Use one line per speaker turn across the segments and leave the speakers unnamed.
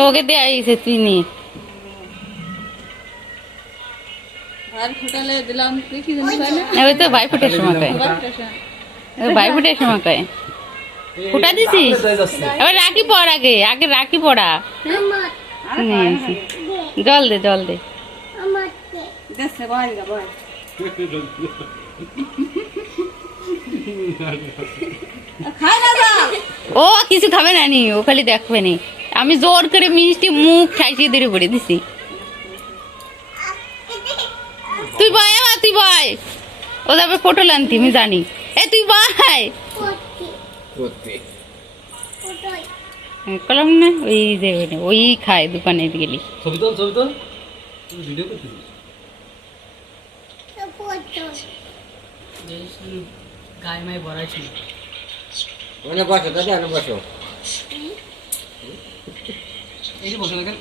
ওকে দিয়ে
চিনি। ওই তো ভাই ফুটের সময় কয়। ওই ভাই ফুটের সময় কয়। ফুটা দিছিস? এবার রাখি পড় আগে আগে রাখি পড়া। জল দে জল দে।
খাই না
ও কিছু খাবে না নি ও খালি দেখবে নি। আমি জোর করে মিষ্টি মুখ ঠাইসিয়ে ধরে পড়ে দিছি। তুই বয় এবার তুই বয়। ও যাবে পটল আনতি আমি জানি। এ তুই বয়।
করতে
কলাম না ওই যে ওই খায় দোকানে গেলি
ছবি তোল ছবি তোল। ভিডিও করতেছিস গায়ে মায়ে ভরাই ছিল
ওখানে বসো দাদা ওখানে বসো।
এই যে বসে দেখেন।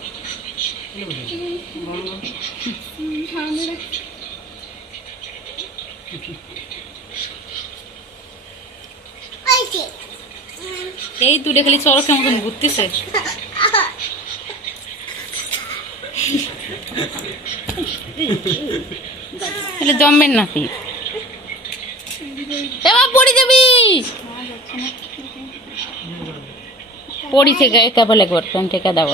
এই
খালি চরকের মতন ঘুরতেছে। তাহলে জমবেন নাকি এবার পড়ে যাবি! পড়িছে গায়ে কেবল একবার দাবো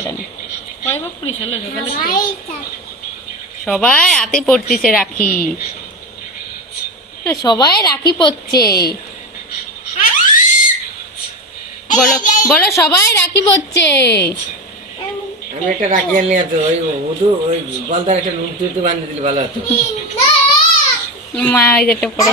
সবাই হাতে পড়তেছে রাখি। সবাই রাখি পড়ছে। বলো বলো সবাই রাখি পড়ছে।
আমি একটা রাখিয়ে নিয়ে আসো ওই উদু ওই বলদার একটা নুন বানিয়ে দিলে ভালো হতো।
মা ওই যেটা পড়ে